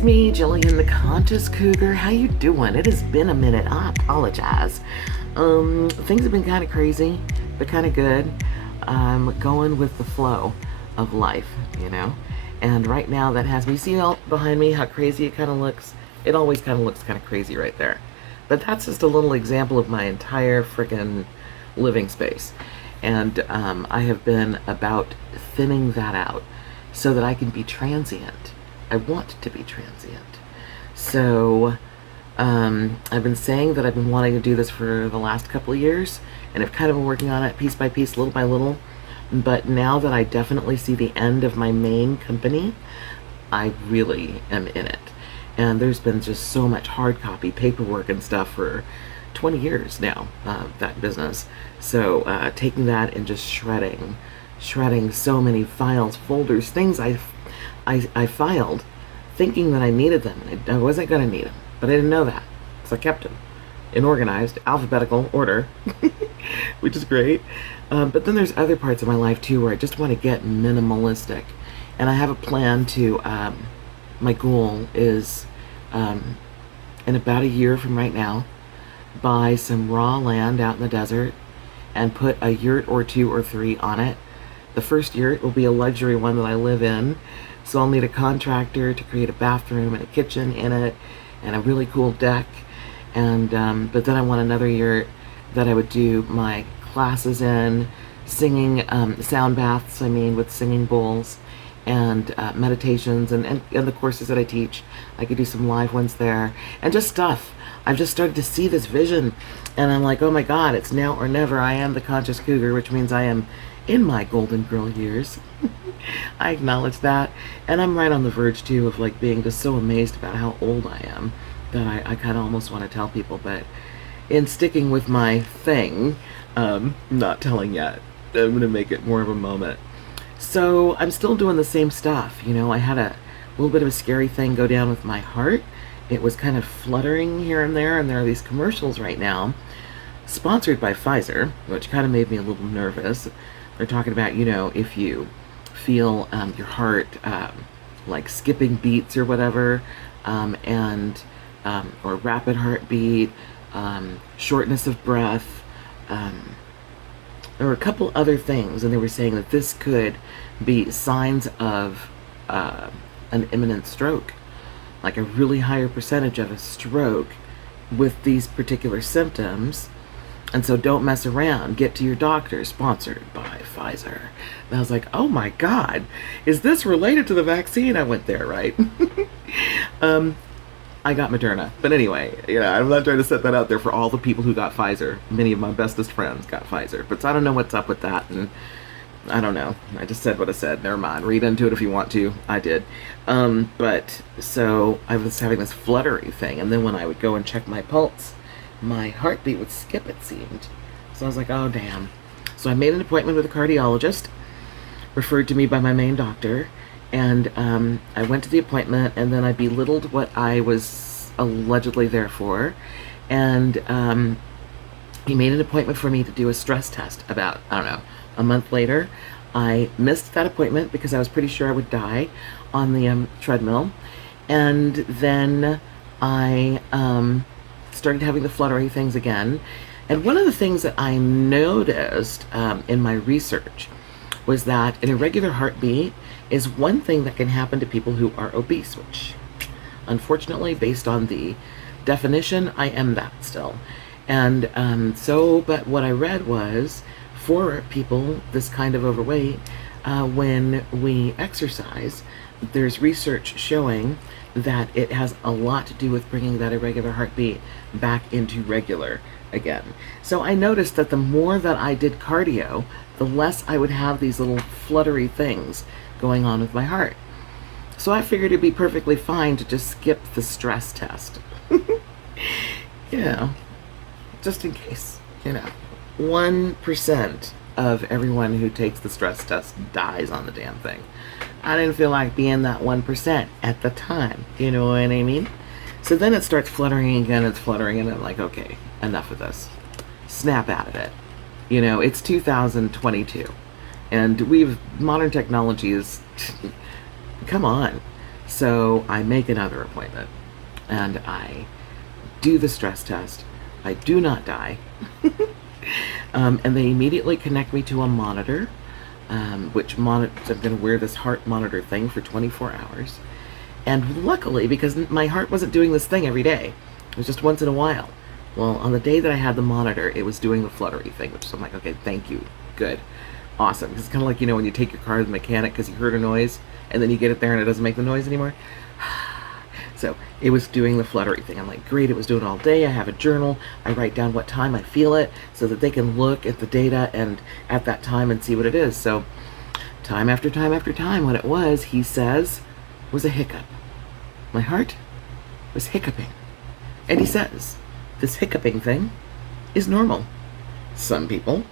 It's me, Gillian, the Conscious Cougar. How you doing? It has been a minute. I apologize. Things have been kind of crazy, but kind of good. I'm going with the flow of life, you know? And right now that has me, see all behind me how crazy it kind of looks? It always kind of looks kind of crazy right there. But that's just a little example of my entire freaking living space. And I have been about thinning that out so that I can be transient. I want to be transient. So I've been saying that I've been wanting to do this for the last couple of years, and I've kind of been working on it piece by piece, little by little. But now that I definitely see the end of my main company, I really am in it. And there's been just so much hard copy paperwork and stuff for 20 years now, that business. So taking that and just shredding so many files, folders, things I filed thinking that I needed them. I wasn't going to need them, but I didn't know that. So I kept them in organized, alphabetical order, which is great. But then there's other parts of my life too where I just want to get minimalistic. And I have a plan to, my goal is in about a year from right now, buy some raw land out in the desert and put a yurt or two or three on it. The first yurt will be a luxury one that I live in, so I'll need a contractor to create a bathroom and a kitchen in it and a really cool deck. And but then I want another yurt that I would do my classes in, singing, sound baths, with singing bowls, and meditations and the courses that I teach. I could do some live ones there and just stuff. I've just started to see this vision and I'm like, oh my God, it's now or never. I am the Conscious Cougar, which means I am in my golden girl years. I acknowledge that, and I'm right on the verge too of like being just so amazed about how old I am that I kind of almost want to tell people, but in sticking with my thing, not telling yet. I'm gonna make it more of a moment. So I'm still doing the same stuff. I had a little bit of a scary thing go down with my heart. It was kind of fluttering here and there are these commercials right now sponsored by Pfizer, which kind of made me a little nervous. They're talking about, if you feel your heart like skipping beats or whatever, or rapid heartbeat, shortness of breath, there were a couple other things, and they were saying that this could be signs of an imminent stroke, like a really higher percentage of a stroke with these particular symptoms. And so don't mess around. Get to your doctor, sponsored by Pfizer. And I was like, oh my God, is this related to the vaccine? I went there, right? I got Moderna. But anyway, I'm not trying to set that out there for all the people who got Pfizer. Many of my bestest friends got Pfizer. But I don't know what's up with that. And I don't know. I just said what I said. Never mind. Read into it if you want to. I did. But so I was having this fluttery thing. And then when I would go and check my pulse, my heartbeat would skip, it seemed. So I was like, oh, damn. So I made an appointment with a cardiologist, referred to me by my main doctor, and I went to the appointment, and then I belittled what I was allegedly there for, and he made an appointment for me to do a stress test about, I don't know, a month later. I missed that appointment because I was pretty sure I would die on the treadmill, and then I started having the fluttery things again. And one of the things that I noticed in my research was that an irregular heartbeat is one thing that can happen to people who are obese, which unfortunately, based on the definition, I am that still. And but what I read was for people this kind of overweight, when we exercise, there's research showing that it has a lot to do with bringing that irregular heartbeat back into regular again. So I noticed that the more that I did cardio, the less I would have these little fluttery things going on with my heart. So I figured it'd be perfectly fine to just skip the stress test. Just in case, 1% of everyone who takes the stress test dies on the damn thing. I didn't feel like being that 1% at the time. You know what I mean? So then it starts fluttering again, it's fluttering, and I'm like, okay, enough of this. Snap out of it. It's 2022. And modern technology is, come on. So I make another appointment and I do the stress test. I do not die. And they immediately connect me to a monitor, which I'm going to wear this heart monitor thing for 24 hours. And luckily, because my heart wasn't doing this thing every day, it was just once in a while. Well, on the day that I had the monitor, it was doing the fluttering thing, which I'm like, okay, thank you, good, awesome. It's kind of like, when you take your car to the mechanic because you heard a noise, and then you get it there and it doesn't make the noise anymore. So it was doing the fluttering thing. I'm like, great, it was doing it all day. I have a journal. I write down what time I feel it so that they can look at the data and at that time and see what it is. So time after time after time, what it was, he says, was a hiccup. My heart was hiccuping. And he says, this hiccuping thing is normal. Some people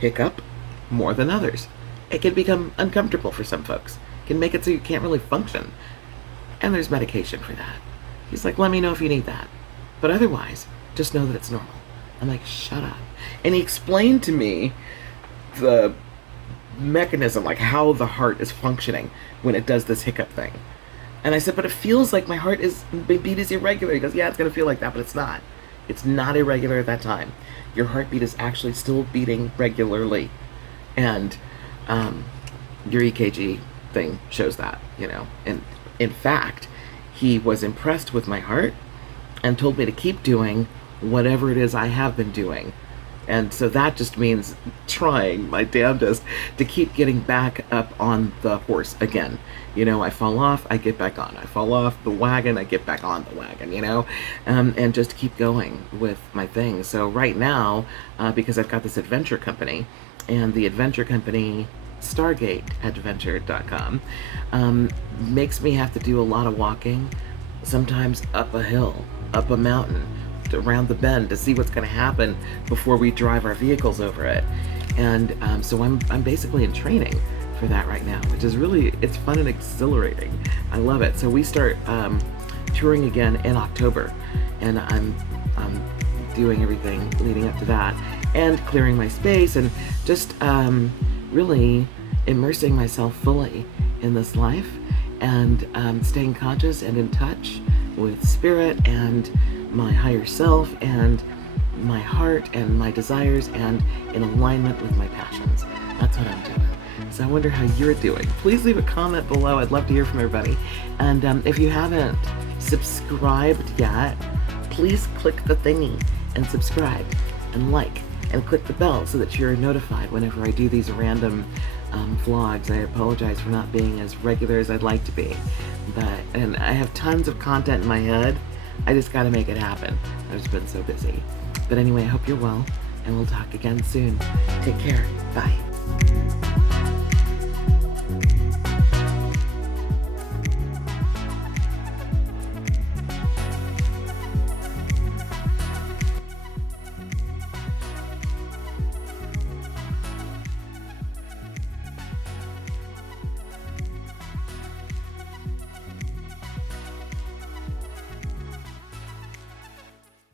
hiccup more than others. It can become uncomfortable for some folks. It can make it so you can't really function. And there's medication for that. He's like, let me know if you need that. But otherwise, just know that it's normal. I'm like, shut up. And he explained to me the mechanism, like how the heart is functioning when it does this hiccup thing. And I said, but it feels like my heart beat is irregular. He goes, yeah, it's going to feel like that, but it's not. It's not irregular at that time. Your heartbeat is actually still beating regularly. And your EKG thing shows that, And in fact, he was impressed with my heart and told me to keep doing whatever it is I have been doing. And so that just means trying my damnedest to keep getting back up on the horse again. I fall off, I get back on. I fall off the wagon, I get back on the wagon, and just keep going with my thing. So right now, because I've got this adventure company, and the adventure company StargateAdventure.com makes me have to do a lot of walking, sometimes up a hill, up a mountain, around the bend to see what's going to happen before we drive our vehicles over it. And so I'm basically in training for that right now, which is it's fun and exhilarating. I love it. So we start touring again in October, and I'm doing everything leading up to that and clearing my space and just really immersing myself fully in this life and staying conscious and in touch with spirit and my higher self and my heart and my desires and in alignment with my passions. That's what I'm doing. So I wonder how you're doing. Please leave a comment below. I'd love to hear from everybody. And if you haven't subscribed yet, please click the thingy and subscribe and like and click the bell so that you're notified whenever I do these random vlogs. I apologize for not being as regular as I'd like to be, and I have tons of content in my head. I just gotta make it happen. I've just been so busy. But anyway, I hope you're well, and we'll talk again soon. Take care. Bye.